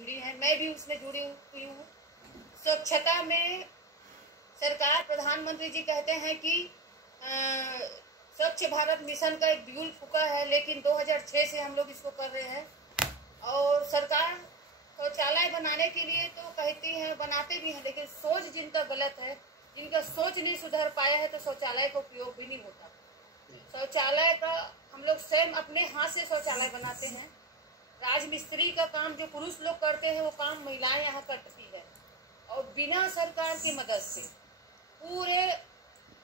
जुड़ी हैं, मैं भी उसमें जुड़ी हुई हूँ। स्वच्छता में सरकार, प्रधानमंत्री जी कहते हैं कि स्वच्छ भारत मिशन का एक बिगुल फूका है, लेकिन 2006 से हम लोग इसको कर रहे हैं। और सरकार शौचालय बनाने के लिए तो कहती है, बनाते भी हैं, लेकिन सोच जिनका गलत है, जिनका सोच नहीं सुधर पाया है, तो शौचालय का उपयोग भी नहीं होता। शौचालय का हम लोग स्वयं अपने हाथ से शौचालय बनाते हैं। राजमिस्त्री का काम जो पुरुष लोग करते हैं वो काम महिलाएं यहाँ करती है, और बिना सरकार की मदद से पूरे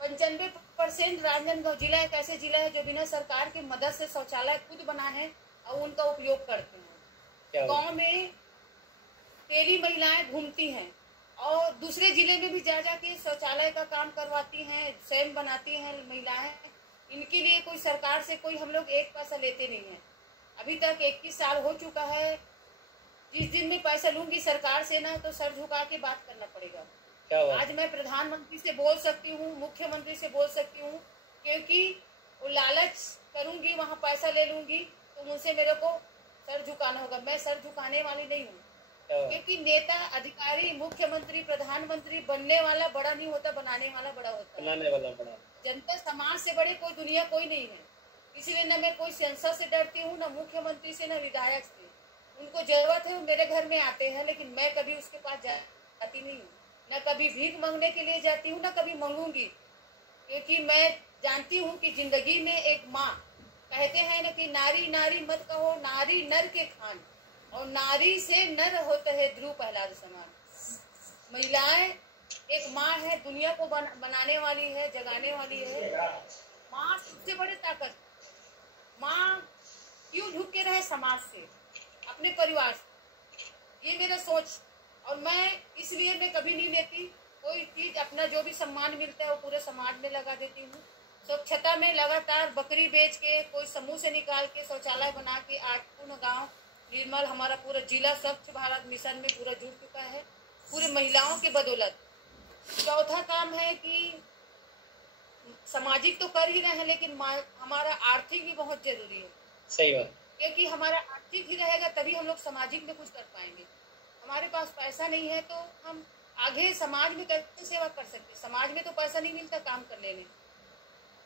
95% राजनांदगांव जिला एक ऐसे जिला है जो बिना सरकार की मदद से शौचालय खुद बना है और उनका उपयोग करते हैं। गांव में तेरी महिलाएं घूमती हैं और दूसरे जिले में भी जा के शौचालय का काम करवाती हैं, स्वयं बनाती हैं महिलाएं। इनके लिए कोई सरकार से कोई हम लोग एक पैसा लेते नहीं है। अभी तक 21 साल हो चुका है। जिस दिन में पैसा लूंगी सरकार से ना, तो सर झुका के बात करना पड़ेगा। आज मैं प्रधानमंत्री से बोल सकती हूँ, मुख्यमंत्री से बोल सकती हूँ, क्योंकि वो लालच करूंगी, वहाँ पैसा ले लूंगी, तो मुझसे मेरे को सर झुकाना होगा। मैं सर झुकाने वाली नहीं हूँ, क्योंकि नेता, अधिकारी, मुख्यमंत्री, प्रधानमंत्री बनने वाला बड़ा नहीं होता, बनाने वाला बड़ा होता है। बनाने वाला बड़ा। जनता समाज से बड़े कोई दुनिया कोई नहीं है। इसीलिए न मैं कोई संसद से डरती हूँ, न मुख्यमंत्री से, न विधायक से। उनको जरूरत है वो मेरे घर में आते हैं, लेकिन मैं कभी उसके पास जाती नहीं हूँ। न कभी भीख मांगने के लिए जाती हूँ, न कभी मांगूंगी, क्योंकि मैं जानती हूँ कि जिंदगी में एक माँ, कहते हैं न कि नारी नारी मत कहो, नारी नर के खान, और नारी से नर होता है ध्रुव प्रहलाद समान। महिलाएं एक माँ है, दुनिया को बनाने वाली है, जगाने वाली है। माँ सबसे बड़ी ताकत। माँ क्यों झुक के रहे समाज से, अपने परिवार से, ये मेरा सोच। और मैं इसलिए मैं कभी नहीं लेती कोई चीज, अपना जो भी सम्मान मिलता है वो पूरे समाज में लगा देती हूँ। स्वच्छता में लगातार बकरी बेच के, कोई समूह से निकाल के शौचालय बना के आज पूर्ण गाँव निर्मल, हमारा पूरा जिला स्वच्छ भारत मिशन में पूरा जुड़ चुका है, पूरी महिलाओं की बदौलत। चौथा काम है कि सामाजिक तो कर ही रहे हैं, लेकिन हमारा आर्थिक भी बहुत जरूरी है। सही बात, क्योंकि हमारा आर्थिक ही रहेगा तभी हम लोग सामाजिक में कुछ कर पाएंगे। हमारे पास पैसा नहीं है तो हम आगे समाज में कैसे सेवा कर सकते। समाज में तो पैसा नहीं मिलता काम करने में,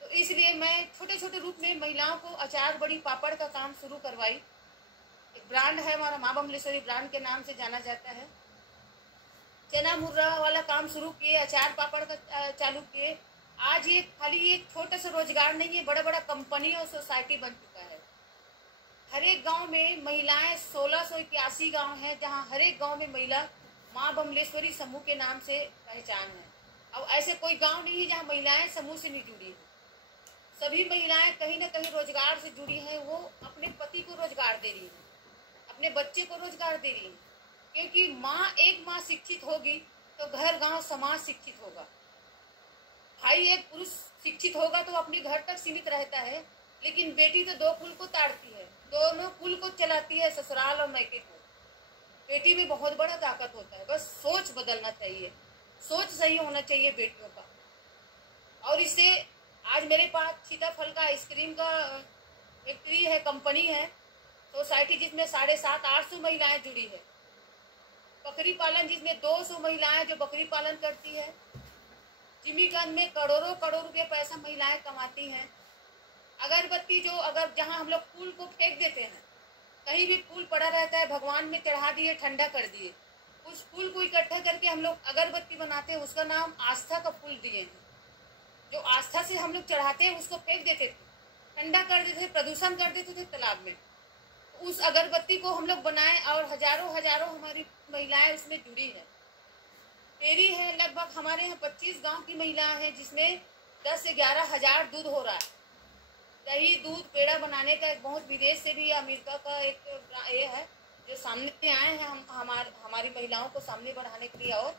तो इसलिए मैं छोटे छोटे रूप में महिलाओं को अचार, बड़ी, पापड़ का काम शुरू करवाई। एक ब्रांड है हमारा, माँ बमलेश्वरी ब्रांड के नाम से जाना जाता है। चना मुर्रा वाला काम शुरू किए, अचार पापड़ का चालू किए। आज ये खाली एक छोटा सा रोजगार नहीं है, बड़ा बड़ा कंपनी और सोसाइटी बन चुका है। हर एक गांव में महिलाएं, 1681 गांव हैं जहां हर एक गांव में महिला माँ बमलेश्वरी समूह के नाम से पहचान है। अब ऐसे कोई गांव नहीं है जहां महिलाएं समूह से नहीं जुड़ी है। सभी महिलाएं कहीं ना कहीं रोजगार से जुड़ी हैं। वो अपने पति को रोजगार दे रही है, अपने बच्चे को रोजगार दे रही है, क्योंकि एक माँ शिक्षित होगी तो घर, गांव, समाज शिक्षित होगा। भाई एक पुरुष शिक्षित होगा तो अपने घर तक सीमित रहता है, लेकिन बेटी तो 2 कुल को ताड़ती है, दोनों कुल को चलाती है, ससुराल और मायके को। बेटी में बहुत बड़ा ताकत होता है, बस सोच बदलना चाहिए, सोच सही होना चाहिए बेटियों का। और इससे आज मेरे पास सीताफल का, आइसक्रीम का फैक्ट्री है, कंपनी है, सोसाइटी जिसमें 750-800 महिलाएं जुड़ी है। बकरी पालन जिसमें 200 महिलाएं जो बकरी पालन करती है। जिमीगंज में करोड़ों करोड़ रुपए पैसा महिलाएं कमाती हैं। अगरबत्ती जो, अगर जहां हम लोग फूल को फेंक देते हैं, कहीं भी फूल पड़ा रहता है, भगवान में चढ़ा दिए, ठंडा कर दिए, उस फूल को इकट्ठा करके हम लोग अगरबत्ती बनाते हैं। उसका नाम आस्था का फूल दिए हैं। जो आस्था से हम लोग चढ़ाते हैं उसको फेंक देते थे, ठंडा कर देते थे, प्रदूषण कर देते थे तालाब में। उस अगरबत्ती को हम लोग बनाए और हजारों हजारों हमारी महिलाएं उसमें जुड़ी है। डेयरी है, लगभग हमारे यहाँ 25 गांव की महिलाएं हैं, जिसमें 10 से 11 हजार दूध हो रहा है। दही, दूध, पेड़ा बनाने का एक बहुत विदेश से भी, अमेरिका का एक ये है जो सामने आए हैं, हमारी महिलाओं को सामने बढ़ाने के लिए, और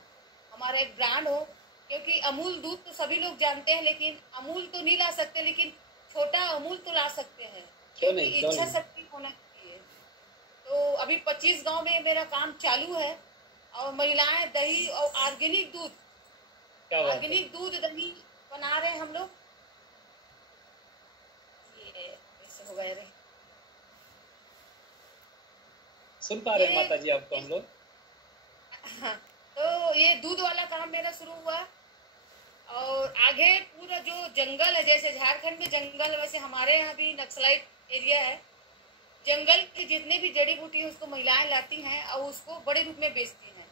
हमारा एक ब्रांड हो। क्योंकि अमूल दूध तो सभी लोग जानते हैं, लेकिन अमूल तो नहीं ला सकते, लेकिन छोटा अमूल तो ला सकते हैं, क्योंकि इच्छा शक्ति होना चाहिए। तो अभी 25 गांव में मेरा काम चालू है, और महिलाएं दही और ऑर्गेनिक दूध, दही बना रहे हैं हम लोग। ये कैसे हो गए रे, सुन पा रहे हैं ये माता जी आपको हम लोग। हाँ, तो ये दूध वाला काम मेरा शुरू हुआ और आगे पूरा जो जंगल है, जैसे झारखंड में जंगल वैसे हमारे यहाँ भी नक्सलाइट एरिया है। जंगल की जितने भी जड़ी बूटी है उसको महिलाएं लाती हैं और उसको बड़े रूप में बेचती हैं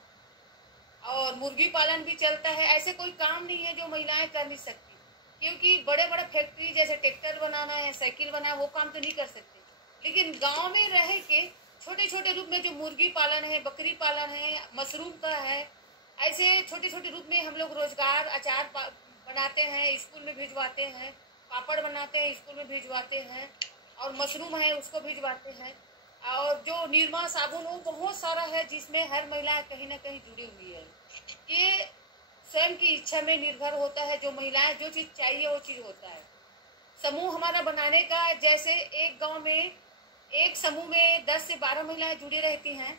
और मुर्गी पालन भी चलता है। ऐसे कोई काम नहीं है जो महिलाएं कर नहीं सकती, क्योंकि बड़े बड़े फैक्ट्री जैसे ट्रैक्टर बनाना है, साइकिल बनाना, वो काम तो नहीं कर सकते। लेकिन गांव में रह के छोटे छोटे रूप में जो मुर्गी पालन है, बकरी पालन है, मशरूम का है, ऐसे छोटे छोटे रूप में हम लोग रोजगार, अचार बनाते हैं, स्कूल में भिजवाते हैं, पापड़ बनाते हैं, स्कूल में भिजवाते हैं, और मशरूम है उसको भिजवाते हैं। और जो निरमा साबुन, वो बहुत सारा है जिसमें हर महिला कहीं ना कहीं जुड़ी हुई है। ये स्वयं की इच्छा में निर्भर होता है, जो महिलाएं जो चीज चाहिए वो चीज होता है। समूह हमारा बनाने का, जैसे एक गांव में एक समूह में 10 से 12 महिलाएं जुड़ी रहती हैं,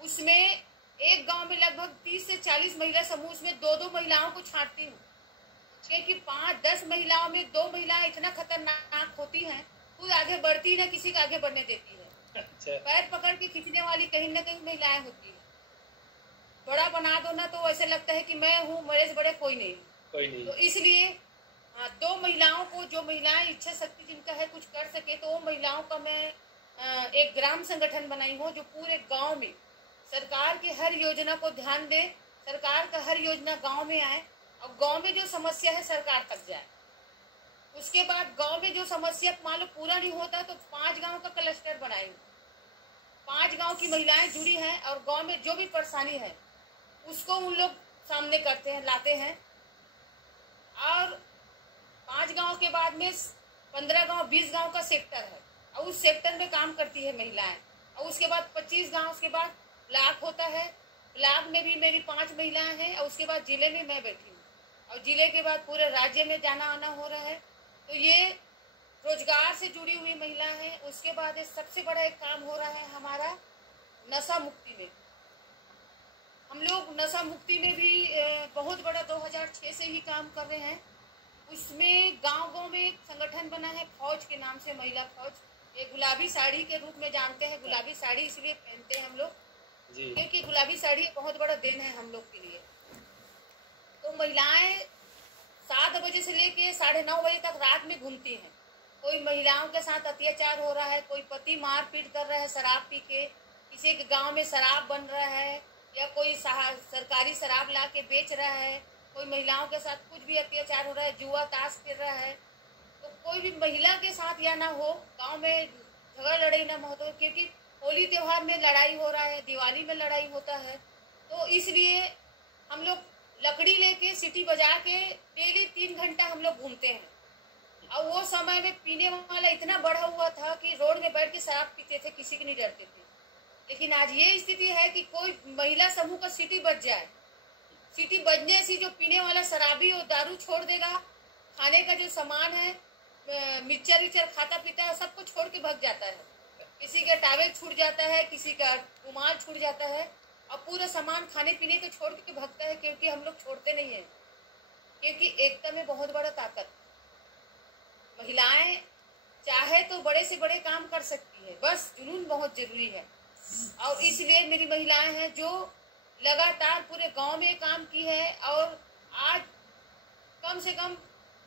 उसमें एक गांव में लगभग 30 से 40 महिला समूह, उसमें दो दो महिलाओं को छांटती हूँ, क्योंकि 5-10 महिलाओं में 2 महिलाएं इतना खतरनाक होती हैं, खुद आगे बढ़ती ना किसी का आगे बढ़ने देती है। अच्छा। पैर पकड़ के खींचने वाली कहीं ना कहीं महिलाएं होती है। बड़ा बना दो ना तो ऐसे लगता है कि मैं हूँ, मेरे से बड़े कोई नहीं। तो इसलिए 2 महिलाओं को, जो महिलाएं इच्छा शक्ति जिनका है कुछ कर सके, तो वो महिलाओं का मैं एक ग्राम संगठन बनाई हूँ, जो पूरे गांव में सरकार की हर योजना को ध्यान दे, सरकार का हर योजना गांव में आए और गांव में जो समस्या है सरकार तक जाए। उसके बाद गांव में जो समस्या मान लो पूरा नहीं होता तो 5 गांव का क्लस्टर बनाए, 5 गांव की महिलाएं जुड़ी हैं और गांव में जो भी परेशानी है उसको उन लोग सामने करते हैं, लाते हैं। और 5 गांव के बाद में 15 गांव, 20 गांव का सेक्टर है और उस सेक्टर में काम करती है महिलाएं। और उसके बाद 25 गांव, उसके बाद ब्लॉक होता है, ब्लॉक में भी मेरी 5 महिलाएं हैं और उसके बाद जिले में मैं बैठी हूँ और जिले के बाद पूरे राज्य में जाना आना हो रहा है। तो ये रोजगार से जुड़ी हुई महिला है। उसके बाद सबसे बड़ा एक काम हो रहा है हमारा नशा मुक्ति में। हम लोग नशा मुक्ति में भी बहुत बड़ा 2006 से ही काम कर रहे हैं। उसमें गांव गांव में एक संगठन बना है फौज के नाम से, महिला फौज। ये गुलाबी साड़ी के रूप में जानते हैं, गुलाबी साड़ी इसलिए पहनते हैं हम लोग क्योंकि गुलाबी साड़ी बहुत बड़ा दिन है हम लोग के लिए। तो महिलाएं 7 बजे से लेके 9:30 बजे तक रात में घूमती हैं। कोई महिलाओं के साथ अत्याचार हो रहा है, कोई पति मारपीट कर रहा है शराब पी के, किसी के गांव में शराब बन रहा है या कोई सरकारी शराब ला के बेच रहा है, कोई महिलाओं के साथ कुछ भी अत्याचार हो रहा है, जुआ ताश खेल रहा है, तो कोई भी महिला के साथ या ना हो, गांव में झगड़ा लड़ाई ना हो, तो क्योंकि होली त्योहार में लड़ाई हो रहा है, दिवाली में लड़ाई होता है, तो इसलिए हम लोग लकड़ी लेके सीटी बजा के डेली 3 घंटा हम लोग घूमते हैं। और वो समय में पीने वाला इतना बढ़ा हुआ था कि रोड में बैठ के शराब पीते थे, किसी की नहीं डरते थे। लेकिन आज ये स्थिति है कि कोई महिला समूह का सीटी बज जाए, सीटी बजने से जो पीने वाला शराबी वो दारू छोड़ देगा, खाने का जो सामान है, मिक्सचर विक्चर खाता पीता है, सबको छोड़ के भाग जाता है। किसी का टॉवेल छूट जाता है, किसी का रुमाल छूट जाता है और पूरा सामान खाने पीने को छोड़ के भागता है, क्योंकि हम लोग छोड़ते नहीं है, क्योंकि एकता में बहुत बड़ा ताकत। महिलाएं चाहे तो बड़े से बड़े काम कर सकती है, बस जुनून बहुत जरूरी है। और इसलिए मेरी महिलाएं हैं जो लगातार पूरे गांव में काम की है और आज कम से कम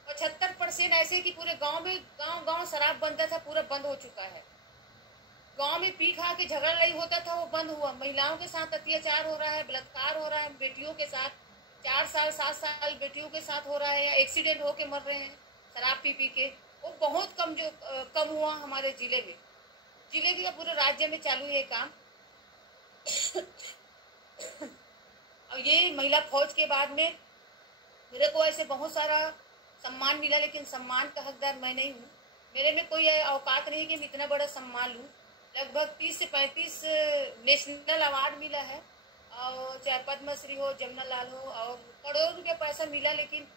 75% ऐसे कि पूरे गांव में गांव शराब बनता था, पूरा बंद हो चुका है। गांव में पी खा के झगड़ा लड़ाई होता था, वो बंद हुआ। महिलाओं के साथ अत्याचार हो रहा है, बलात्कार हो रहा है, बेटियों के साथ 4 साल 7 साल बेटियों के साथ हो रहा है, या एक्सीडेंट होके मर रहे हैं शराब पी के, वो बहुत कम हुआ हमारे जिले में। जिले के पूरे राज्य में चालू है काम। और ये महिला फौज के बाद में मेरे को ऐसे बहुत सारा सम्मान मिला, लेकिन सम्मान का हकदार मैं नहीं हूँ। मेरे में कोई औकात नहीं कि मैं इतना बड़ा सम्मान लूँ। लगभग 30 से 35 नेशनल अवार्ड मिला है, और चाहे पद्मश्री हो, जमनालाल हो, और करोड़ों रुपया पैसा मिला, लेकिन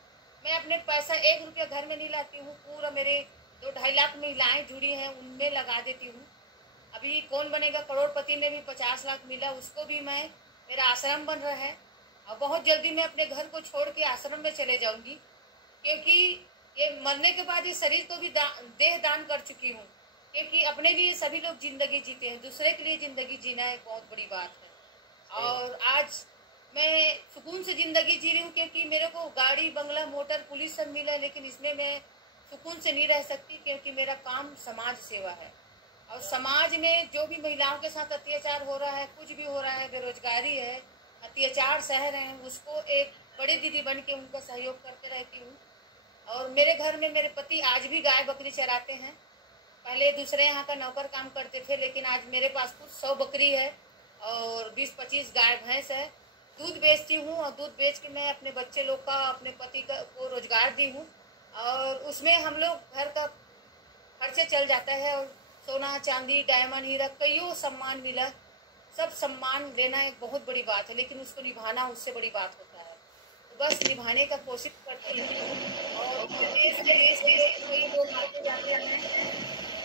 मैं अपने पैसा 1 रुपया घर में नहीं लाती हूँ। पूरा मेरे 2-2.5 लाख महिलाएं जुड़ी हैं, उनमें लगा देती हूँ। अभी कौन बनेगा करोड़पति में भी 50 लाख मिला, उसको भी मैं, मेरा आश्रम बन रहा है और बहुत जल्दी मैं अपने घर को छोड़ के आश्रम में चले जाऊंगी, क्योंकि ये मरने के बाद ये शरीर को भी देह दान कर चुकी हूँ। क्योंकि अपने लिए सभी लोग जिंदगी जीते हैं, दूसरे के लिए जिंदगी जीना एक बहुत बड़ी बात है। सही बात। और आज मैं सुकून से जिंदगी जी रही हूँ, क्योंकि मेरे को गाड़ी बंगला मोटर पुलिस सब मिला है, लेकिन इसमें मैं सुकून से नहीं रह सकती, क्योंकि मेरा काम समाज सेवा है। और समाज में जो भी महिलाओं के साथ अत्याचार हो रहा है, कुछ भी हो रहा है, बेरोजगारी है, अत्याचार सह रहे हैं, उसको एक बड़ी दीदी बन के उनका सहयोग करते रहती हूँ। और मेरे घर में मेरे पति आज भी गाय बकरी चराते हैं। पहले दूसरे यहाँ का नौकर काम करते थे, लेकिन आज मेरे पास कुछ 100 बकरी है और 20-25 गाय भैंस है। दूध बेचती हूँ और दूध बेच के मैं अपने बच्चे लोग का, अपने पति का को रोजगार दी हूँ, और उसमें हम लोग घर का खर्चे चल जाता है। और सोना चांदी डायमंड हीरा कईयों सम्मान मिला। सब सम्मान लेना एक बहुत बड़ी बात है, लेकिन उसको निभाना उससे बड़ी बात होता है। तो बस निभाने का कोशिश करती हूँ। और देश विदेश के लोग, कई लोग आते जाते हैं,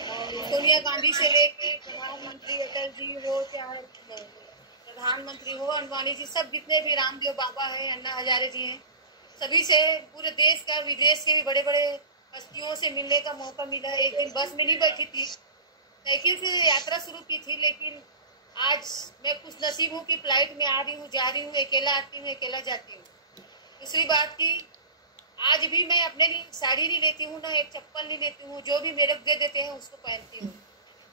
और सोनिया गांधी से लेके प्रधानमंत्री अटल जी हो, चाहे प्रधानमंत्री हो अंबानी जी, सब जितने भी, रामदेव बाबा है, अन्ना हजारे जी हैं, सभी से, पूरे देश का विदेश के भी बड़े बड़े हस्तियों से मिलने का मौका मिला। एक दिन बस में नहीं बैठी थी, साइकिल से यात्रा शुरू की थी, लेकिन आज मैं खुश नसीब हूँ कि फ्लाइट में आ रही हूँ, जा रही हूँ, अकेला आती हूँ, अकेला जाती हूँ। दूसरी बात की, आज भी मैं अपने लिए साड़ी नहीं लेती हूँ, ना एक चप्पल नहीं लेती हूँ, जो भी मेरे को दे देते हैं उसको पहनती हूँ।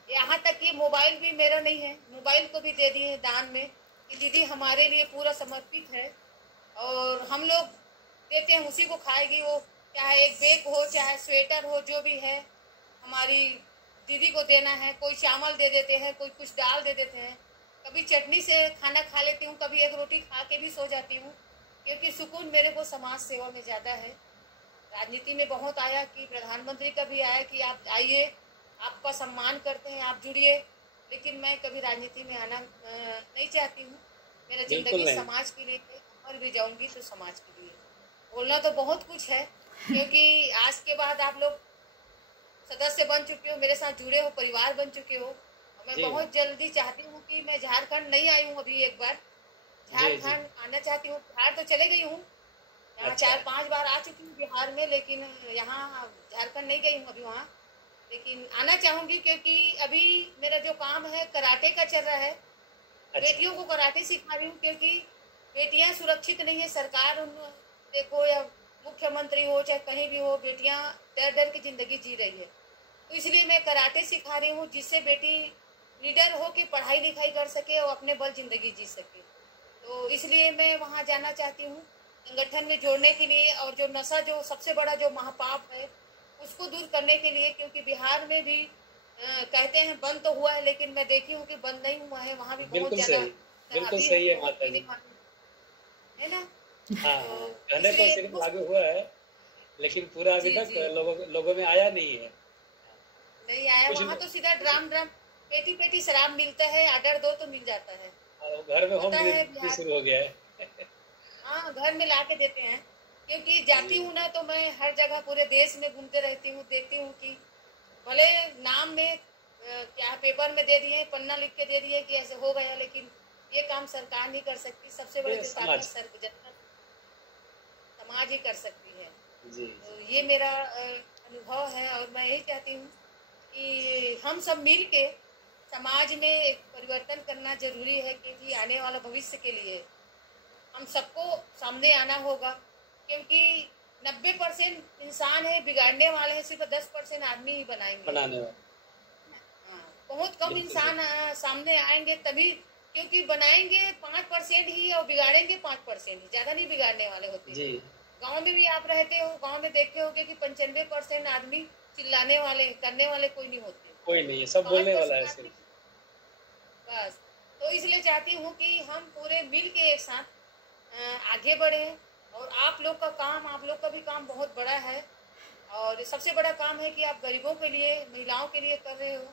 यहाँ तक कि मोबाइल भी मेरा नहीं है, मोबाइल को भी दे दिए हैं दान में कि दीदी हमारे लिए पूरा समर्पित है, और हम लोग देते हैं, उसी को खाएगी वो, चाहे एक बैग हो, चाहे स्वेटर हो, जो भी है हमारी दीदी को देना है। कोई चावल दे देते हैं, कोई कुछ दाल दे देते हैं, कभी चटनी से खाना खा लेती हूँ, कभी एक रोटी खा के भी सो जाती हूँ, क्योंकि सुकून मेरे को समाज सेवा में ज़्यादा है। राजनीति में बहुत आया कि प्रधानमंत्री का भी आया कि आप आइए, आपका सम्मान करते हैं, आप जुड़िए, लेकिन मैं कभी राजनीति में आना नहीं चाहती हूँ। मेरा बिल्कुल जिंदगी नहीं। समाज के लिए है, मर भी जाऊंगी तो समाज के लिए। बोलना तो बहुत कुछ है, क्योंकि आज के बाद आप लोग सदस्य बन चुके हो, मेरे साथ जुड़े हो, परिवार बन चुके हो, और मैं जी बहुत जल्दी चाहती हूँ कि मैं झारखंड नहीं आई हूँ अभी, एक बार जी जी। झारखंड आना चाहती हूँ। बिहार तो चले गई हूँ, यहाँ अच्छा। 4-5 बार आ चुकी हूँ बिहार में, लेकिन यहाँ झारखंड नहीं गई हूँ अभी वहाँ। लेकिन आना चाहूंगी, क्योंकि अभी मेरा जो काम है कराटे का चल रहा है। अच्छा। बेटियों को कराटे सिखा रही हूँ, क्योंकि बेटियां सुरक्षित नहीं है। सरकार उन, देखो, या मुख्यमंत्री हो चाहे कहीं भी हो, बेटियां डर डर की जिंदगी जी रही है। तो इसलिए मैं कराटे सिखा रही हूँ, जिससे बेटी लीडर हो के पढ़ाई लिखाई कर सके और अपने बल जिंदगी जी सके। तो इसलिए मैं वहाँ जाना चाहती हूँ, संगठन में जोड़ने के लिए, और जो नशा, जो सबसे बड़ा जो महापाप है, उसको दूर करने के लिए। क्योंकि बिहार में भी कहते हैं बंद तो हुआ है, लेकिन मैं देखी हूँ कि बंद नहीं हुआ है, वहाँ भी बहुत बिल्कुल ज्यादा सही। बिल्कुल शराबी है, सही है बहुत माता पीने जी। वाले, है ना। हाँ हाँ, तो कहने को इसलिए सिर्फ वो, लागू हुआ है, लेकिन पूरा अभी जी तक जी, लोगों में आया नहीं है। नहीं आया। कुछ वहाँ लोग तो सीधा कुछ ड्राम ड्राम, पेटी पेटी शराब मिलता है, ऑर्डर दो तो मिल जाता है। घर में होम होता है डिलीवरी बिहार, शुरू हो गया है। हाँ, घर में ला के देते हैं। क्योंकि जी जाती हूँ ना, तो मैं हर जगह पूरे देश में घूमते रहती हूँ, देखती हूँ कि भले नाम में क्या पेपर में दे दिए, पन्ना लिख के दे दिए कि ऐसे हो गया, लेकिन ये काम सरकार नहीं कर सकती। सबसे बड़ी ये जो ताकत समाज। जनता, समाज ही कर सकती है। जी तो जी। ये मेरा अनुभव है, और मैं यही चाहती हूँ कि हम सब मिल के समाज में एक परिवर्तन करना जरूरी है, क्योंकि आने वाला भविष्य के लिए हम सबको सामने आना होगा। क्योंकि 90% इंसान है, बिगाड़ने वाले हैं सिर्फ 10% आदमी ही बनाएंगे। बनाने वाला। हाँ, बहुत कम बिल्कुल सही। इंसान सामने आएंगे तभी, क्योंकि बनाएंगे 5% ही और बिगाड़ेंगे 5% ही, ज्यादा नहीं बिगाड़ने वाले होते हैं। जी। गांव में भी आप रहते हो, गांव में देखे होगे कि 95% आदमी चिल्लाने वाले, करने वाले कोई नहीं होते। कोई नहीं है, सब पाँच बोलने वाला है परसेंट सिर्फ। आदमी, बस। तो इसलिए चाहती हूँ कि हम पूरे मिल के एक साथ आगे बढ़े। और आप लोग का काम, आप लोग का भी काम बहुत बड़ा है, और सबसे बड़ा काम है कि आप गरीबों के लिए, महिलाओं के लिए कर रहे हो,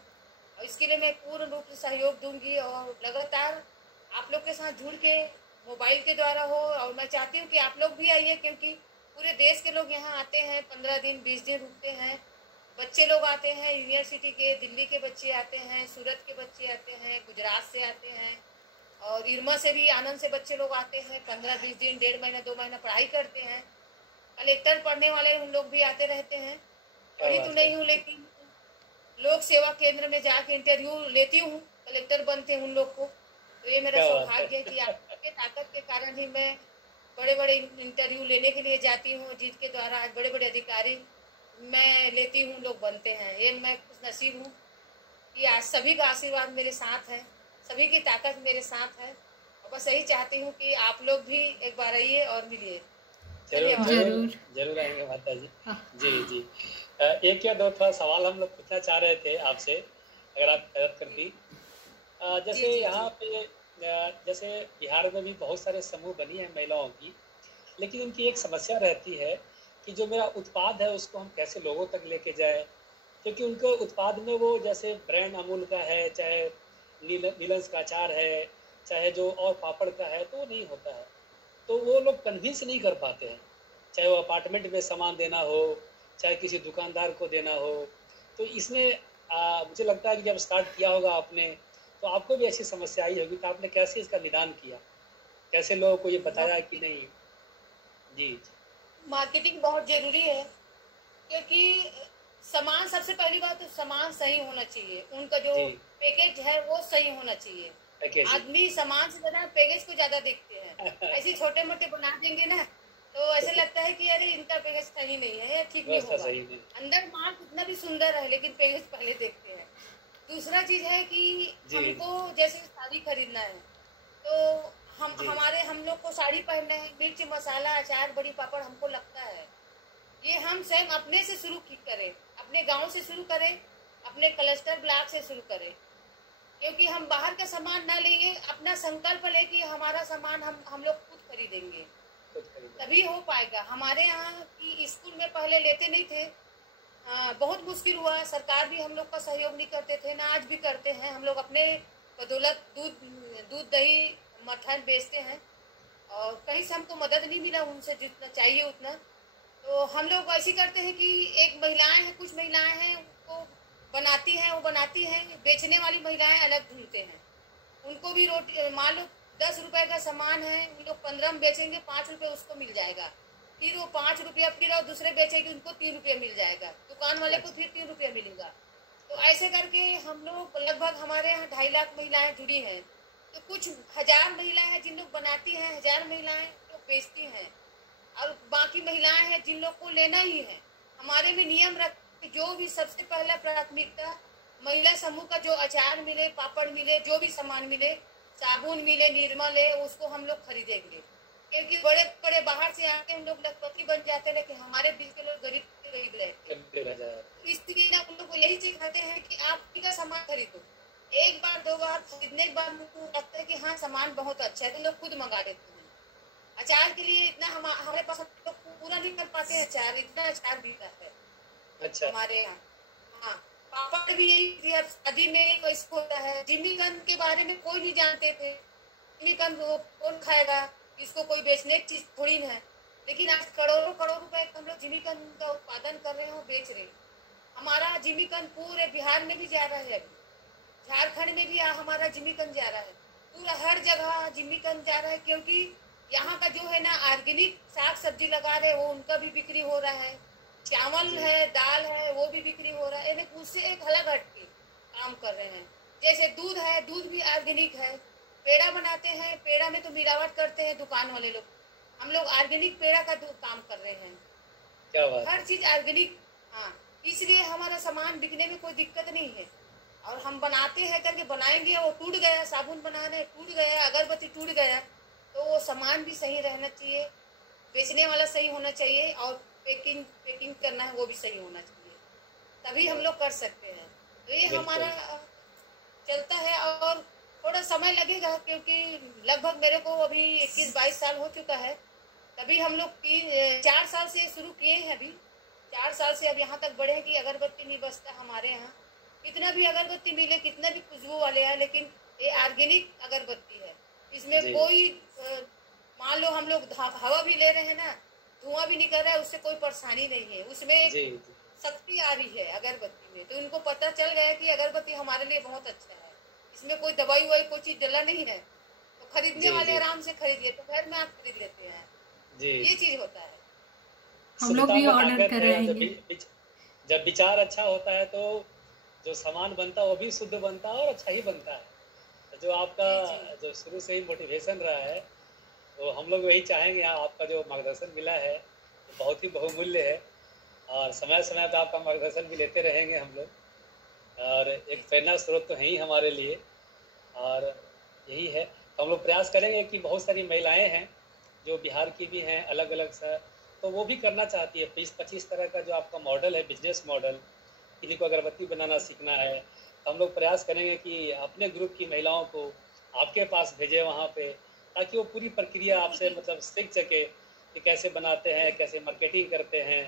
और इसके लिए मैं पूर्ण रूप से सहयोग दूंगी। और लगातार आप लोग के साथ जुड़ के, मोबाइल के द्वारा हो, और मैं चाहती हूँ कि आप लोग भी आइए, क्योंकि पूरे देश के लोग यहाँ आते हैं, 15 दिन 20 दिन रुकते हैं। बच्चे लोग आते हैं, यूनिवर्सिटी के, दिल्ली के बच्चे आते हैं, सूरत के बच्चे आते हैं, गुजरात से आते हैं, और इरमा से भी, आनंद से बच्चे लोग आते हैं। 15-20 दिन, 1.5 महीना 2 महीना पढ़ाई करते हैं। कलेक्टर पढ़ने वाले उन लोग भी आते रहते हैं। क्या पढ़ी तो बात है। नहीं हूँ, लेकिन लोक सेवा केंद्र में जाके इंटरव्यू लेती हूँ, कलेक्टर बनते हैं उन लोग को। तो ये मेरा क्या बात सौभाग्य है कि आपके ताकत के कारण ही मैं बड़े बड़े इंटरव्यू लेने के लिए जाती हूँ, जिसके द्वारा आज बड़े बड़े अधिकारी मैं लेती हूँ, लोग बनते हैं। ये मैं खुश नसीब हूँ कि आज सभी का आशीर्वाद मेरे साथ है, सभी की ताकत मेरे साथ है। और बस यही चाहती हूँ कि आप लोग भी एक बार आइए और मिलिए। जरूर धन्यवाद। जरूर जरूर आएंगे माता जी। जी जी। एक या दो थोड़ा सवाल हम लोग पूछना चाह रहे थे आपसे, अगर आप मदद करती। जी जैसे जी यहाँ जी पे जैसे बिहार में भी बहुत सारे समूह बनी है महिलाओं की, लेकिन उनकी एक हाँ समस्या रहती है कि जो मेरा उत्पाद है उसको हम कैसे लोगों तक लेके जाए, क्योंकि उनके उत्पाद में वो जैसे ब्रांड अमूल का है, चाहे नीलस का अचार है, चाहे जो और पापड़ का है, तो वो नहीं होता है। तो वो लोग कन्विंस नहीं कर पाते हैं, चाहे वो अपार्टमेंट में सामान देना हो, चाहे किसी दुकानदार को देना हो। तो इसमें मुझे लगता है कि जब स्टार्ट किया होगा आपने, तो आपको भी ऐसी समस्या आई होगी, तो आपने कैसे इसका निदान किया, कैसे लोगों को ये बताया कि मार्केटिंग नहीं। जी मार्केटिंग बहुत जरूरी है, क्योंकि सामान, सबसे पहली बात तो सामान सही होना चाहिए, उनका जो जी। पैकेज है वो सही होना चाहिए। पैकेजिंग। आदमी सामान से ज्यादा पैकेज को ज्यादा देखते हैं। ऐसे छोटे मोटे बना देंगे ना, तो ऐसे लगता है कि अरे इनका पैकेज सही नहीं है, ये ठीक नहीं व्यवस्था होगा। सही नहीं। अंदर माल कितना भी सुंदर है, लेकिन पैकेज पहले देखते हैं। दूसरा चीज है कि जी हमको जैसे साड़ी खरीदना है, तो जी हम लोग को साड़ी पहनना है, मिर्च मसाला अचार बड़ी पापड़ हमको लगता है, ये हम स्वयं अपने से शुरू करें, अपने गांव से शुरू करें, अपने क्लस्टर ब्लॉक से शुरू करें। क्योंकि हम बाहर का सामान ना लेंगे, अपना संकल्प ले कि हमारा सामान हम लोग खुद खरीदेंगे, कुछ खरीदना। तभी हो पाएगा। हमारे यहाँ की स्कूल में पहले लेते नहीं थे, बहुत मुश्किल हुआ, सरकार भी हम लोग का सहयोग नहीं करते थे ना, आज भी करते हैं। हम लोग अपने बदौलत दूध दही मक्खन बेचते हैं, और कहीं से हमको मदद नहीं मिला उनसे जितना चाहिए उतना। तो हम लोग ऐसे करते हैं कि एक महिलाएं हैं, कुछ महिलाएं हैं, वो बनाती हैं, बेचने वाली महिलाएं अलग ढूंढते हैं। उनको भी रोटी, मान लो 10 रुपए का सामान है, उन लोग 15 में बेचेंगे, 5 रुपए उसको मिल जाएगा, फिर वो 5 रुपया, फिर और दूसरे बेचेंगे, उनको 3 रुपया मिल जाएगा, दुकान वाले को फिर 3 रुपया मिलेगा। तो ऐसे करके हम लोग लगभग, हमारे यहाँ 2.5 लाख महिलाएं जुड़ी हैं। तो कुछ हजार महिलाएं हैं जिन लोग बनाती हैं, 1000 महिलाएं लोग बेचती हैं, और बाकी महिलाएं हैं जिन लोग को लेना ही है। हमारे में नियम रख कि जो भी सबसे पहला प्राथमिकता महिला समूह का, जो अचार मिले, पापड़ मिले, जो भी सामान मिले, साबुन मिले, निरमा ले, उसको हम लोग खरीदेंगे। क्योंकि बड़े बड़े बाहर से आके हम लोग लखपति बन जाते हैं, लेकिन हमारे बीच के लोग गरीब गरीब रहते हैं। कभी रह जाए। तो इसलिए ना उन लोग को यही सिखाते हैं कि आप इनका सामान खरीदो। एक बार दो बार खरीदने के बाद उनको लगता है कि हाँ सामान बहुत अच्छा है, तो लोग खुद मंगा लेते हैं। अचार के लिए इतना हमारे पास हम लोग पूरा नहीं कर पाते हैं, अचार इतना अचार बीता है अच्छा। हमारे यहाँ। हाँ, पापड़ भी यही, अब शादी में कैसे होता है, जिमीकंद के बारे में कोई नहीं जानते थे। जिमीकंद वो कौन खाएगा, इसको कोई बेचने की चीज थोड़ी ना है। लेकिन आज करोड़ों करोड़ रुपए का हम लोग जिमीकंद का उत्पादन कर रहे हैं और बेच रहे हैं। हमारा जिमीकंद पूरे बिहार में भी जा रहा है, अभी झारखंड में भी हमारा जिमीकंद जा रहा है, पूरा हर जगह जिमीकंद जा रहा है। क्योंकि यहाँ का जो है ना ऑर्गेनिक साग सब्जी लगा रहे, वो उनका भी बिक्री हो रहा है, चावल जी है, दाल है, वो भी बिक्री हो रहा है। यानी उससे एक अलग हट के काम कर रहे हैं। जैसे दूध है, दूध भी ऑर्गेनिक है। पेड़ा बनाते हैं, पेड़ा में तो मिलावट करते हैं दुकान वाले लोग, हम लोग ऑर्गेनिक पेड़ा का काम कर रहे हैं, क्या बात है। हर चीज ऑर्गेनिक। हाँ, इसलिए हमारा सामान बिकने में कोई दिक्कत नहीं है। और हम बनाते हैं करके बनाएंगे, वो टूट गया, साबुन बनाने टूट गया, अगरबत्ती टूट गया, तो वो सामान भी सही रहना चाहिए, बेचने वाला सही होना चाहिए, और पैकिंग करना है वो भी सही होना चाहिए, तभी हम लोग कर सकते हैं। तो ये हमारा बिल्कुल। चलता है, और थोड़ा समय लगेगा, क्योंकि लगभग मेरे को अभी 21-22 साल हो चुका है। तभी हम लोग 4 साल से शुरू किए हैं, अभी 4 साल से अब यहाँ तक बढ़े हैं कि अगरबत्ती नहीं बचता हमारे यहाँ। कितना भी अगरबत्ती मिले, कितना भी खुशबू वाले हैं, लेकिन ये ऑर्गेनिक अगरबत्ती है, इसमें जी कोई मान लो हम लोग हवा भी ले रहे हैं ना, धुआं भी नहीं कर रहा है, उससे कोई परेशानी नहीं है। उसमें एक जी जी। शक्ति आ रही है अगरबत्ती में, तो इनको पता चल गया कि अगरबत्ती हमारे लिए बहुत अच्छा है, इसमें कोई दवाई वाई कोई चीज डला नहीं है। तो खरीदने जी वाले जी आराम से खरीद लेते, घर में आप खरीद लेते हैं, जी। ये चीज होता है। हम लोग शुद्धता भी में ऑर्डर ताकत कर है। रहेंगे। जब विचार अच्छा होता है तो जो सामान बनता है वो भी शुद्ध बनता है और अच्छा ही बनता है। तो जो आपका जो शुरू से ही मोटिवेशन रहा है, तो हम लोग वही चाहेंगे। आपका जो मार्गदर्शन मिला है तो बहुत ही बहुमूल्य है, और समय समय पर आपका मार्गदर्शन भी लेते रहेंगे हम लोग, और एक प्रेरणा स्रोत तो है ही हमारे लिए। और यही है, तो हम लोग प्रयास करेंगे कि बहुत सारी महिलाएं हैं जो बिहार की भी हैं, अलग अलग सा, तो वो भी करना चाहती है 20-25 तरह का जो आपका मॉडल है, बिजनेस मॉडल। किसी को अगरबत्ती बनाना सीखना है, तो हम लोग प्रयास करेंगे कि अपने ग्रुप की महिलाओं को आपके पास भेजें वहाँ पे, ताकि वो पूरी प्रक्रिया आपसे मतलब सीख सके कि कैसे बनाते हैं, कैसे मार्केटिंग करते हैं।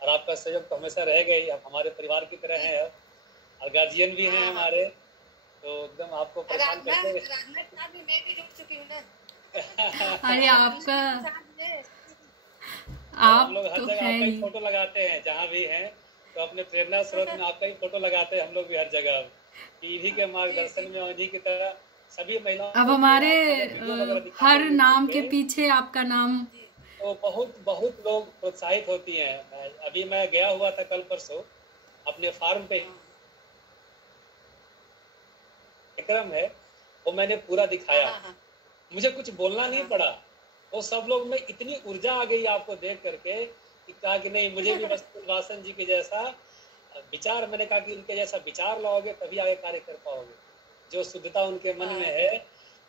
और आपका सहयोग तो हमेशा रहेगा ही, आप हमारे परिवार की तरह हैं अब, और गार्जियन भी हैं हमारे, तो एकदम आपको परेशान करते हुए आराधना के साथ भी मैं भी जुड़ चुकी हूँ ना। अरे आपका हम लोग आप हर तो जगह है आपका ही ही। फोटो लगाते हैं, जहाँ भी हैं तो अपने प्रेरणा स्रोत में आपका ही फोटो लगाते हैं हम लोग भी हर जगह, कि इन्हीं के मार्गदर्शन में और इन्हीं की तरह सभी महिलाओं अब को हमारे आप अगर वीडियो वगैरह दिखाते हर हैं यूट्यूब नाम के पे, पीछे आपका नाम। तो बहुत बहुत लोग प्रोत्साहित होती हैं। अभी मैं गया हुआ था कल परसों अपने फार्म पे, कार्यक्रम है वो मैंने पूरा दिखाया, मुझे कुछ बोलना नहीं पड़ा, तो सब लोग में इतनी ऊर्जा आ गई आपको देख करके कि कहा कि नहीं, मुझे भी बस कुलवासन जी के जैसा विचार, मैंने कहा कि उनके जैसा विचार लाओगे तभी आगे कार्य कर पाओगे, जो शुद्धता उनके मन में है।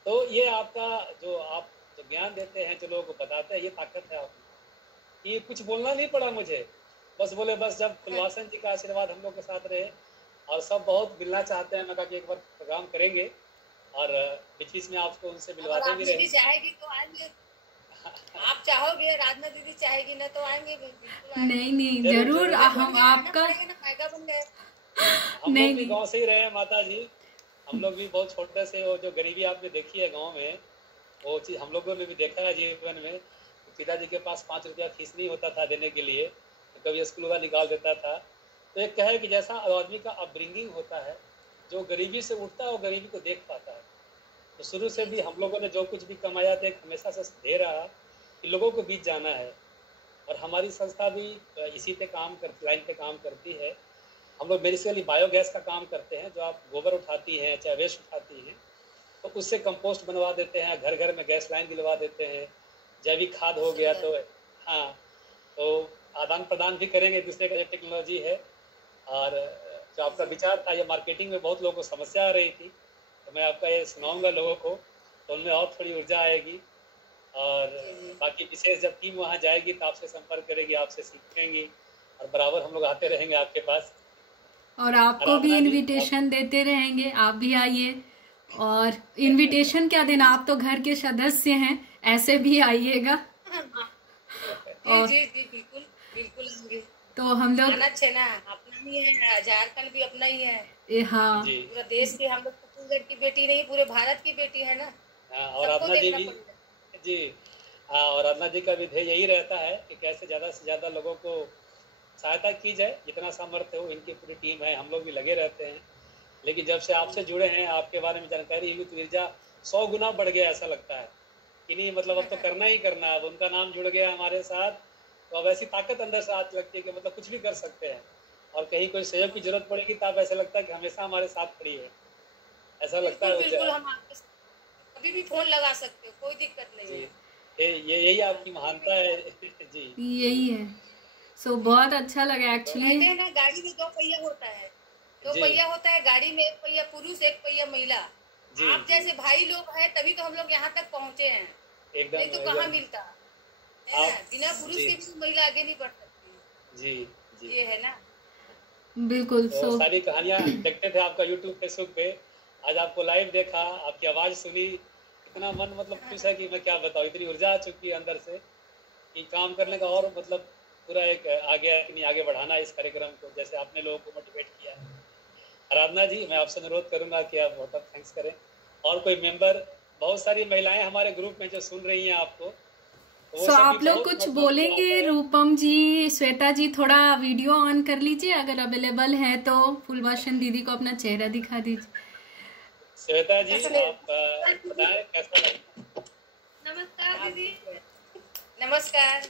तो ये आपका जो आप जो ज्ञान देते हैं, जो लोगों को बताते हैं, ये ताकत है आपकी। ये कुछ बोलना नहीं पड़ा मुझे, बस बोले, बस जब कुलवासन जी का आशीर्वाद हम लोग के साथ रहे, और सब बहुत मिलना चाहते हैं, मैं कहा कि एक बार प्रोग्राम करेंगे और बीच में आपको उनसे मिलवाते भी रहेंगे। चाहेगी तो आएंगे, आप चाहोगे, राधना दीदी चाहेगी ना तो आएंगे, बिल्कुल आएंगे। नहीं नहीं, जरूर जरूर जरूर हम आपका बन गए। हम नहीं लोग भी नहीं, गांव से ही रहे हैं माता जी, हम लोग भी बहुत छोटे से, वो जो गरीबी आपने देखी है गांव में, वो चीज़ हम लोगों ने भी देखा है जीवन में। पिताजी के पास 5 रुपया फीस नहीं होता था देने के लिए, तो कभी स्कूल वाला निकाल देता था। तो एक कहे कि जैसा आदमी का अपब्रिंगिंग होता है, जो गरीबी से उठता है वो गरीबी को देख पाता है। तो शुरू से भी हम लोगों ने जो कुछ भी कमाया था, हमेशा से दे रहा कि लोगों को बीच जाना है। और हमारी संस्था भी इसी पे काम करती, लाइन पे काम करती है। हम लोग बेसिकली बायोगैस का काम करते हैं, जो आप गोबर उठाती हैं चाहे वेस्ट उठाती हैं, तो उससे कंपोस्ट बनवा देते हैं, घर घर में गैस लाइन दिलवा देते हैं, जैविक खाद हो गया। तो हाँ, तो आदान प्रदान भी करेंगे एक दूसरे का, जो टेक्नोलॉजी है। और जो आपका विचार था, ये मार्केटिंग में बहुत लोगों को समस्या आ रही थी, तो मैं आपका ये सुनाऊंगा लोगों को, तो उनमें और थोड़ी ऊर्जा आएगी। और बाकी विशेष जब टीम वहाँ जाएगी तो आपसे संपर्क करेगी, आपसे सीखेंगी, और बराबर हम लोग आते रहेंगे आपके पास, और आपको भी इनविटेशन देते रहेंगे, आप भी आइए। और इनविटेशन क्या देना, आप तो घर के सदस्य हैं, ऐसे भी आइएगा। और जी जी बिल्कुल बिल्कुल, तो हम लोग ना अपना ही है, झारखंड भी अपना ही है। हाँ, पूरा देश की, हम लोग छत्तीसगढ़ की बेटी नहीं, पूरे भारत की बेटी है ना। और आराधना जी भी जी, हाँ, और आराधना जी का भी ध्येय यही रहता है कि कैसे ज़्यादा से ज़्यादा लोगों को सहायता की जाए, जितना सामर्थ्य हो। इनकी पूरी टीम है, हम लोग भी लगे रहते हैं। लेकिन जब से आपसे जुड़े हैं, आपके बारे में जानकारी हुई, तो ऊर्जा 100 गुना बढ़ गया, ऐसा लगता है कि नहीं, मतलब अब तो करना ही करना है। अब उनका नाम जुड़ गया हमारे साथ, तो अब ऐसी ताकत अंदर से आती लगती है कि मतलब कुछ भी कर सकते हैं। और कहीं कोई सहयोग की जरूरत पड़ेगी तो आप ऐसा लगता है कि हमेशा हमारे साथ खड़ी है, ऐसा लगता है। बिल्कुल, हम कभी भी फोन लगा सकते हो, कोई दिक्कत नहीं है। ये यही आपकी महानता है जी, यही है। सो बहुत अच्छा लगा एक्चुअली। कहते हैं ना, गाड़ी में 2 पहिया होता है, 2 पहिया होता है गाड़ी में, 1 पहिया पुरुष, 1 पहिया महिला। आप जैसे भाई लोग हैं तभी तो हम लोग यहाँ तक पहुँचे हैं, नहीं तो कहाँ मिलता है ना। बिना पुरुष के भी महिला आगे नहीं बढ़ सकती। जी जी, ये है ना, बिल्कुल। तो सारी कहानियाँ देखते थे आपका यूट्यूब फेसबुक पे, आज आपको लाइव देखा, आपकी आवाज़ सुनी, इतना मन मतलब खुश है कि मैं क्या बताऊँ। इतनी ऊर्जा आ चुकी है अंदर से कि काम करने का और मतलब पूरा एक आगे बढ़ाना इस कार्यक्रम को, जैसे आपने लोगों को मोटिवेट किया है। आराधना जी, मैं आपसे अनुरोध करूंगा कि आप बहुत थैंक्स करें। और कोई मेंबर, बहुत सारी महिलाएं हमारे ग्रुप में जो सुन रही हैं आपको, तो आप लोग कुछ बोलेंगे? रूपम जी, श्वेता जी, थोड़ा वीडियो ऑन कर लीजिए अगर अवेलेबल है तो। फुलवासन दीदी को अपना चेहरा दिखा दीजिए। श्वेता जी, आप बताएं कैसा लगा। नमस्कार दीदी। नमस्कार।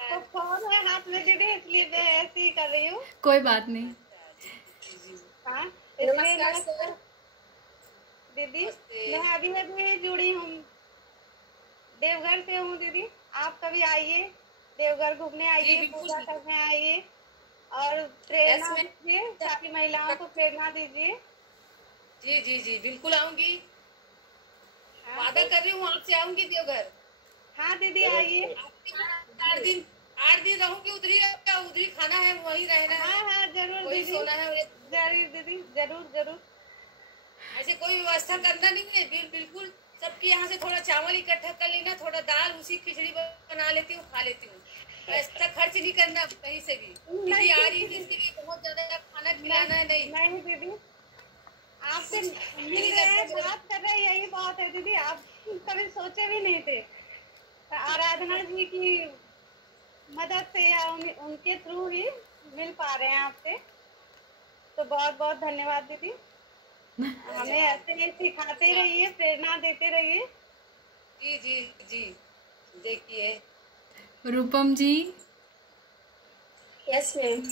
तो फोन है हाथ में दीदी, इसलिए मैं ऐसे ही कर रही हूँ। कोई बात नहीं। हाँ, इसलिए नमस्कार सर। नमस्कार दीदी। नमस्ते। मैं अभी अभी जुड़ी हूँ, देवघर से हूँ दीदी। आप कभी आइए देवघर घूमने, जी आइए बिल्कुल पूजा बिल्कुल। करने आइए और प्रेरणा यस दीजिए, सारी महिलाओं को प्रेरणा दीजिए। जी जी जी बिल्कुल आऊंगी, हाँ वादा कर रही हूँ आपसे आऊंगी देवघर। हाँ दीदी जरूर, आइए। जरूर। आपके यहाँ 8 दिन रहूंगी, उधर ही क्या उधर ही खाना है, वहीं रहना हाँ है, हाँ जरूर वहीं दीदी, सोना है। जरूर दीदी, जरूर जरूर। ऐसे कोई व्यवस्था करना नहीं है, बिल्कुल सबके यहाँ से थोड़ा चावल इकट्ठा कर लेना, थोड़ा दाल, उसी खिचड़ी बना लेती हूँ, खा लेती हूँ। ऐसा खर्च नहीं करना कहीं से भी। दीदी आ रही है इसके लिए बहुत ज्यादा खाना खिलाना है, नहीं नहीं दीदी, आपसे कुछ मिल नहीं रहे हैं, करना। बात कर रहे हैं, यही बहुत है दीदी। आप कभी सोचे भी नहीं थे। आराधना जी की मदद से या उनके थ्रू ही मिल पा रहे हैं आपसे, तो बहुत बहुत धन्यवाद दीदी। हमें ऐसे ही सिखाते रहिए, प्रेरणा देते रहिए। जी जी जी। देखिए रूपम जी, यस मैम।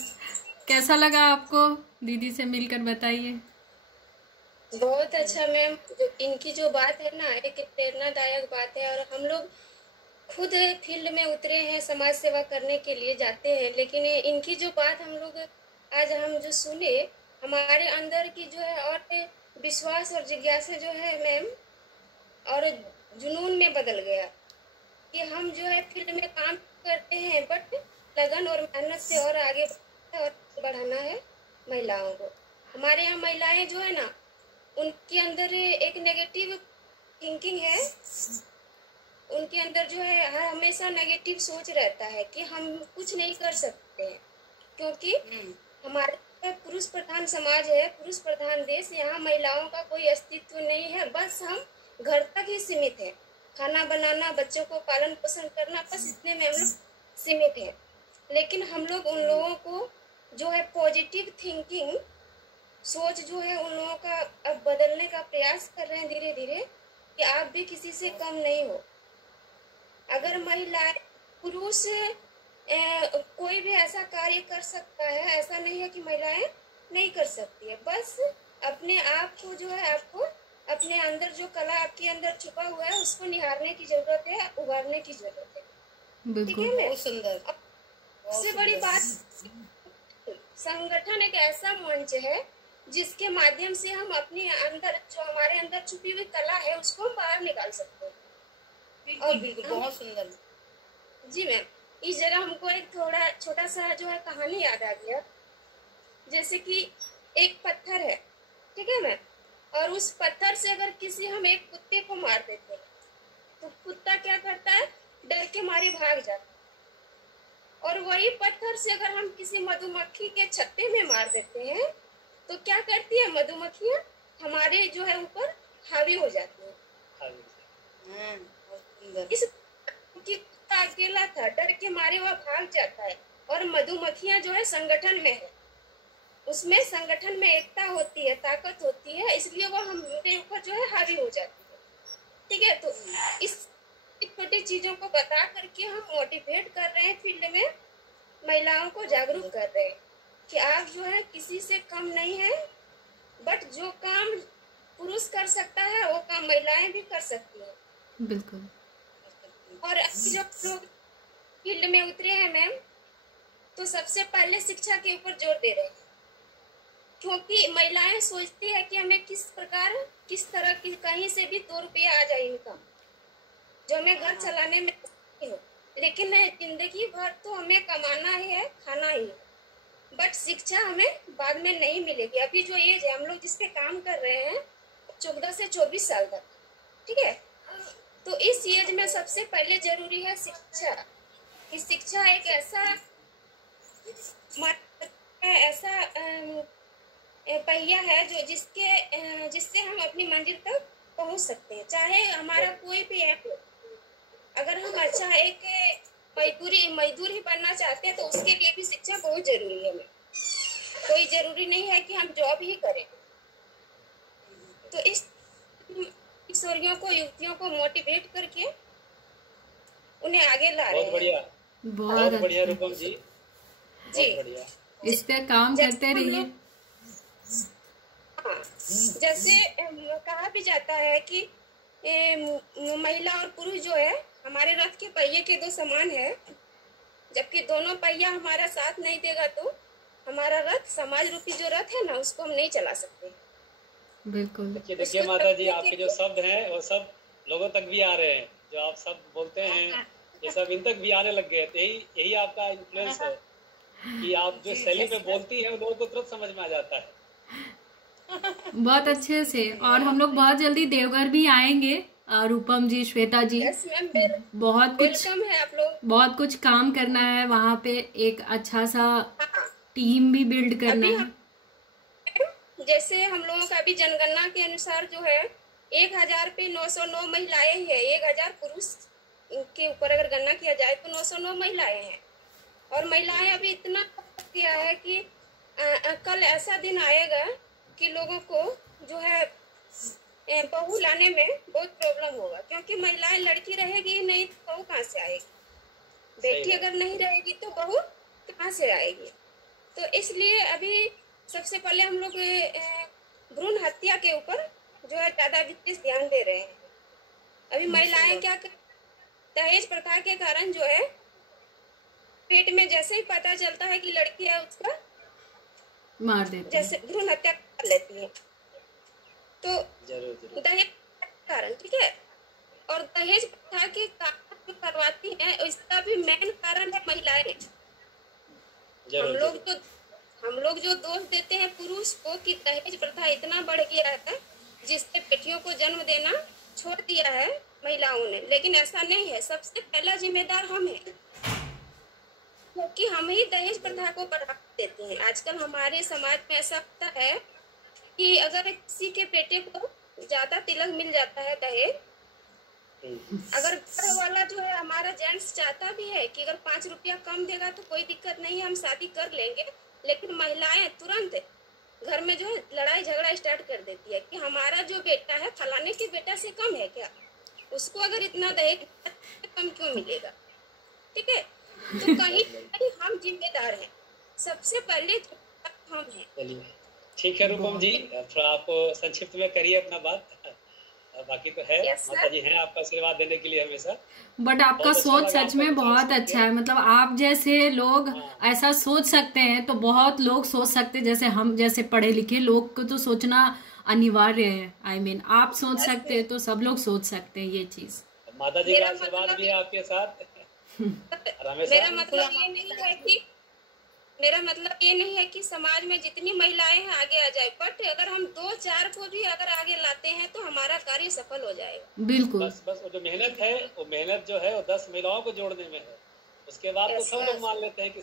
कैसा लगा आपको दीदी से मिलकर, बताइए। बहुत अच्छा मैम, इनकी जो बात है ना, एक प्रेरणादायक बात है। और हम लोग खुद फील्ड में उतरे हैं, समाज सेवा करने के लिए जाते हैं, लेकिन इनकी जो बात हम लोग आज हम जो सुने, हमारे अंदर की जो है और विश्वास और जिज्ञासा जो है मैम, और जुनून में बदल गया कि हम जो है फील्ड में काम करते हैं, बट लगन और मेहनत से और आगे और बढ़ाना है महिलाओं को। हमारे यहाँ महिलाएं जो है ना, उनके अंदर एक नेगेटिव थिंकिंग है, उनके अंदर जो है हमेशा नेगेटिव सोच रहता है कि हम कुछ नहीं कर सकते हैं, क्योंकि हमारे पुरुष प्रधान समाज है, पुरुष प्रधान देश। यहाँ महिलाओं का कोई अस्तित्व नहीं है, बस हम घर तक ही सीमित है। खाना बनाना, बच्चों को पालन पोषण करना, बस इतने में हम लोग सीमित है। लेकिन हम लोग उन लोगों को जो है पॉजिटिव थिंकिंग सोच जो है उन लोगों का अब बदलने का प्रयास कर रहे हैं धीरे धीरे, कि आप भी किसी से कम नहीं हो। अगर महिलाएं पुरुष कोई भी ऐसा कार्य कर सकता है, ऐसा नहीं है कि महिलाएं नहीं कर सकती है। बस अपने आप को जो है, आपको अपने अंदर जो कला आपके अंदर छुपा हुआ है उसको निहारने की जरूरत है, उभारने की जरूरत है। ठीक बिल्कुल। है मैम। बहुत सुंदर। सबसे बड़ी बात, संगठन एक ऐसा मंच है जिसके माध्यम से हम अपने अंदर जो हमारे अंदर छुपी हुई कला है उसको हम बाहर निकाल सकते हैं। बिल्कुल बिल्कुल, बहुत सुंदर। जी मैम, इस जगह हमको एक थोड़ा छोटा सा जो है कहानी याद आ गया। जैसे कि एक पत्थर है, ठीक है मैम, और उस पत्थर से अगर किसी हम एक कुत्ते को मार देते हैं तो कुत्ता क्या करता है, डर के मारे भाग जाता है। और वही पत्थर से अगर हम किसी मधुमक्खी के छत्ते में मार देते हैं तो क्या करती है, मधुमक्खियां हमारे जो है ऊपर हावी हो जाती है। बहुत सुंदर। इस कि कुत्ता अकेला था, डर के मारे वह भाग जाता है, और मधुमक्खियां जो है संगठन में है, उसमें संगठन में एकता होती है, ताकत होती है, इसलिए वह हमारे ऊपर जो है हावी हो जाती है। ठीक है, तो इस छोटी चीजों को बता करके हम मोटिवेट कर रहे हैं, फील्ड में महिलाओं को जागरूक कर रहे हैं कि आप जो है किसी से कम नहीं है, बट जो काम पुरुष कर सकता है वो काम महिलाएं भी कर सकती हैं। बिल्कुल। और अभी जो लोग फील्ड में उतरे हैं मैम, तो सबसे पहले शिक्षा के ऊपर जोर दे रहे हैं, क्योंकि महिलाएं सोचती है कि हमें किस प्रकार, किस तरह की कहीं से भी 2 रुपया आ जाए इनकम, जो हमें घर चलाने में हो। लेकिन जिंदगी भर तो हमें कमाना ही है, खाना ही है, बट शिक्षा हमें बाद में नहीं मिलेगी। अभी जो एज है हम लोग जिस पे काम कर रहे हैं 14 से 24 साल तक, ठीक है, तो इस एज में सबसे पहले जरूरी है शिक्षा। कि शिक्षा एक ऐसा पहिया है जो जिससे हम अपनी मंजिल तक पहुंच सकते हैं, चाहे हमारा कोई भी ऐप हो। अगर हम अच्छा एक मजदूर ही बनना चाहते हैं तो उसके लिए भी शिक्षा बहुत जरूरी है। कोई जरूरी नहीं है कि हम जॉब ही करें। तो इस किशोरियों को, युवतियों को मोटिवेट करके उन्हें आगे ला रहे हैं। बहुत बढ़िया, बहुत बढ़िया रूपम जी, जी, बहुत बढ़िया। इस पे काम करते रहिए। हाँ, जैसे कहा भी जाता है कि महिला और पुरुष जो है हमारे रथ के पहिए के दो समान है, जबकि दोनों पहिया हमारा साथ नहीं देगा तो हमारा रथ, समाज रूपी जो रथ है ना, उसको हम नहीं चला सकते। बिल्कुल। देखिए माता जी, आपके जो शब्द हैं वो सब लोगों तक भी आ रहे हैं, जो आप सब बोलते हैं ये सब इन तक भी आने लग गए। तो यही आपका इन्फ्लुएंस है कि आप जो शैली में बोलती हैं लोगों को तुरंत समझ में आ जाता है। बहुत अच्छे से। और हम लोग बहुत जल्दी देवघर भी आएंगे, रूपम जी, श्वेता जी। बहुत कुछ है, आप लोग बहुत कुछ काम करना है वहाँ पे, एक अच्छा सा टीम भी बिल्ड करना है। जैसे हम लोगों का भी जनगणना के अनुसार जो है 1000 पे 909 महिलाएं ही है। 1000 पुरुष के ऊपर अगर गणना किया जाए तो 909 महिलाएं हैं। और महिलाएं अभी इतना किया है कि कल ऐसा दिन आएगा कि लोगों को जो है बहू लाने में बहुत प्रॉब्लम होगा, क्योंकि महिलाएं, लड़की रहेगी नहीं तो बहू कहाँ से आएगी, बेटी अगर नहीं रहेगी तो बहू कहाँ से आएगी। तो इसलिए अभी सबसे पहले हम लोग भ्रूण हत्या के ऊपर जो है ज्यादा विशेष ध्यान दे रहे हैं। अभी महिलाएं क्या कर, दहेज प्रथा के कारण जो है पेट में जैसे ही पता चलता है कि लड़की है उसका मार देते, जैसे भ्रूण हत्या कर लेती है। तो दहेज कारण, ठीक है, और दहेज प्रथा के कारण जो करवाती है इसका भी मेन कारण है महिलाएं। हम लोग जो दोष देते हैं पुरुष को कि दहेज प्रथा इतना बढ़ गया है जिससे बेटियों को जन्म देना छोड़ दिया है महिलाओं ने, लेकिन ऐसा नहीं है। सबसे पहला जिम्मेदार हम हैं, क्योंकि हम ही दहेज प्रथा को बढ़ावा देते हैं। आजकल हमारे समाज में ऐसा होता है कि अगर किसी के बेटे को ज्यादा तिलक मिल जाता है दहेज, अगर घर वाला जो है हमारा जेंट्स चाहता भी है कि अगर 5 रुपया कम देगा तो कोई दिक्कत नहीं है, हम शादी कर लेंगे, लेकिन महिलाएं तुरंत घर में जो है लड़ाई झगड़ा स्टार्ट कर देती है कि हमारा जो बेटा है फलाने के बेटा से कम है क्या, उसको अगर इतना दहेज कम क्यों मिलेगा। ठीक है, तो कहीं हम जिम्मेदार हैं, सबसे पहले हम हैं। ठीक है रूपम जी, थोड़ा आप संक्षिप्त में करिए अपना बात, बाकी तो है माता जी हैं आपका आशीर्वाद देने के लिए हमेशा। बट आपका सोच सच में बहुत अच्छा है, मतलब आप जैसे लोग ऐसा सोच सकते हैं तो बहुत लोग सोच सकते हैं, जैसे हम जैसे पढ़े लिखे लोग को तो सोचना अनिवार्य है। I mean, आप सोच सकते हैं तो सब लोग सोच सकते हैं ये चीज। माता जी का आशीर्वाद भी है आपके साथ। मेरा मतलब ये नहीं है कि समाज में जितनी महिलाएं हैं आगे आ जाए, बट अगर हम 2-4 को भी अगर आगे लाते हैं तो हमारा कार्य सफल हो जाएगा। बिल्कुल, बस वो जो मेहनत है वो मेहनत जो है वो 10 महिलाओं को जोड़ने में है, उसके बाद तो सब लोग मान लेते हैं कि